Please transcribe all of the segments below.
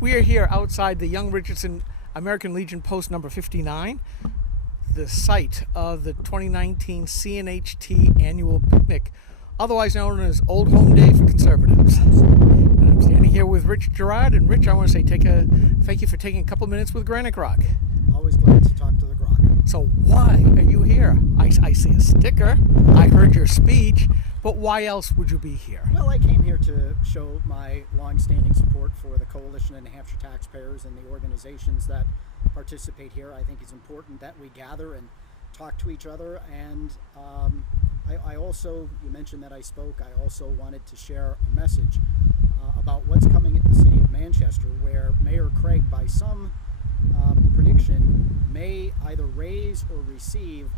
We are here outside the Young Richardson American Legion Post number 59, the site of the 2019 CNHT annual picnic, otherwise known as Old Home Day for Conservatives. And I'm standing here with Rich Girard, and Rich, I want to say thank you for taking a couple minutes with Granite Rock. Always glad to talk to the Grok. So why are you here? I see a sticker, I heard your speech, but why else would you be here? Well, I came here to show my long-standing support for the Coalition of New Hampshire Taxpayers and the organizations that participate here. I think it's important that we gather and talk to each other. And I also, you mentioned that I spoke, I also wanted to share a message about what's coming at the city of Manchester, where Mayor Craig, by some prediction, may either raise or receive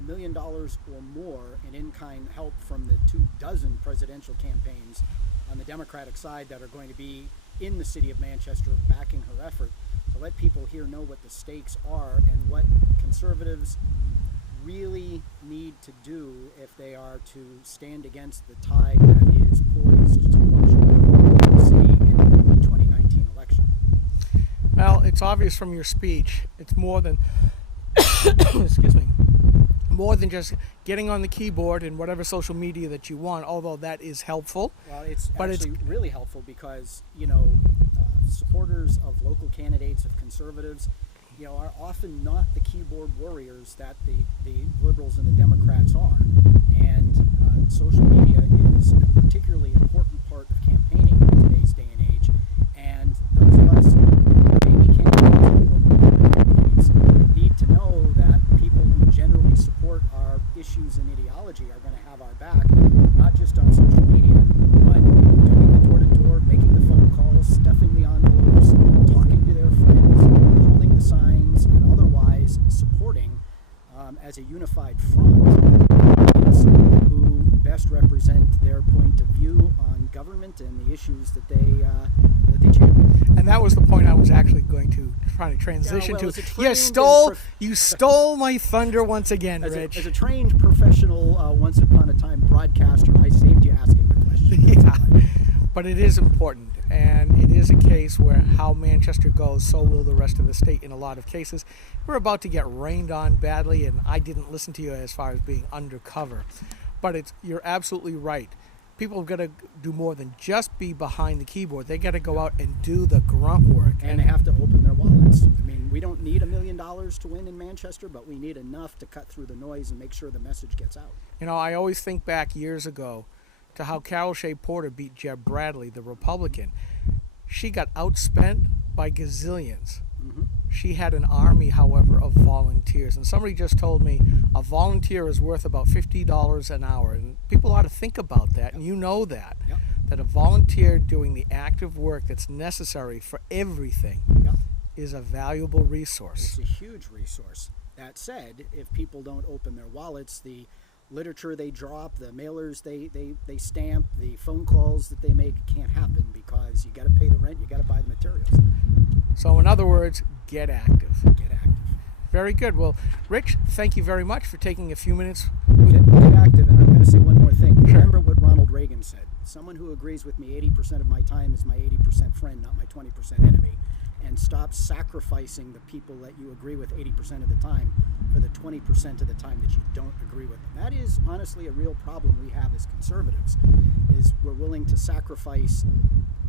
$1 million or more in in-kind help from the 24 presidential campaigns on the Democratic side that are going to be in the city of Manchester backing her effort, to let people here know what the stakes are and what conservatives really need to do if they are to stand against the tide that is poised to wash over the city in the 2019 election. Well, it's obvious from your speech, it's more than excuse me, more than just getting on the keyboard and whatever social media that you want, although that is helpful. Well, it's really helpful because, supporters of local candidates, of conservatives, are often not the keyboard warriors that the liberals and the Democrats are. And social media is a particularly important part of campaigning in today's day and age. And those of us who maybe candidates need to know that people who generally support our issues and ideology are going to have our back, not just on social media, but doing the door-to-door, making the phone calls, stuffing the envelopes, talking to their friends, holding the signs, and otherwise supporting as a unified front candidates who best represent their point of view on government and the issues that they champion. And that was the point I was actually going to try to transition to. You stole my thunder once again, Rich. As a trained professional, once upon a time broadcaster, I saved you asking the question. Yeah, but it is important, and it is a case where how Manchester goes, so will the rest of the state in a lot of cases. We're about to get rained on badly, and I didn't listen to you as far as being undercover. But you're absolutely right. People have got to do more than just be behind the keyboard. They got to go out and do the grunt work. And they have to open their wallets. I mean, we don't need $1 million to win in Manchester, but we need enough to cut through the noise and make sure the message gets out. I always think back years ago to how Carol Shea Porter beat Jeb Bradley, the Republican. She got outspent by gazillions. Mm-hmm. She had an army, however, of volunteers. And somebody just told me a volunteer is worth about $50 an hour. And people ought to think about that, and you know that. Yep. That a volunteer doing the active work that's necessary for everything is a valuable resource. It's a huge resource. That said, if people don't open their wallets, the literature they drop, the mailers they stamp, the phone calls that they make, can't happen because you got to pay the rent, you got to buy the materials. So in other words, get active. Get active. Very good. Well, Rich, thank you very much for taking a few minutes. Get active, and I'm going to say one more thing. Sure. Remember what Ronald Reagan said. Someone who agrees with me 80% of my time is my 80% friend, not my 20% enemy. And stop sacrificing the people that you agree with 80% of the time for the 20% of the time that you don't agree with them. That is honestly a real problem we have as conservatives, is we're willing to sacrifice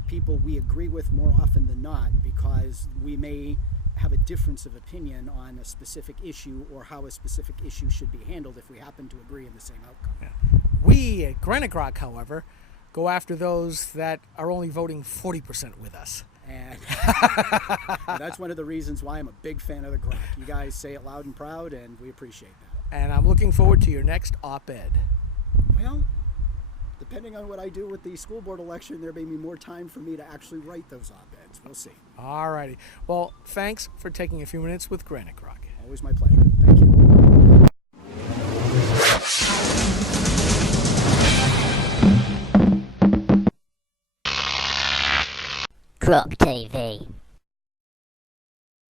people we agree with more often than not because we may have a difference of opinion on a specific issue or how a specific issue should be handled if we happen to agree in the same outcome. Yeah. We at Granite Rock, however, go after those that are only voting 40% with us. And that's one of the reasons why I'm a big fan of the Grok. You guys say it loud and proud, and we appreciate that. And I'm looking forward to your next op-ed. Well, depending on what I do with the school board election, there may be more time for me to actually write those op-eds. We'll see. All righty. Well, thanks for taking a few minutes with Granite Rock. Always my pleasure. Thank you. Grok TV.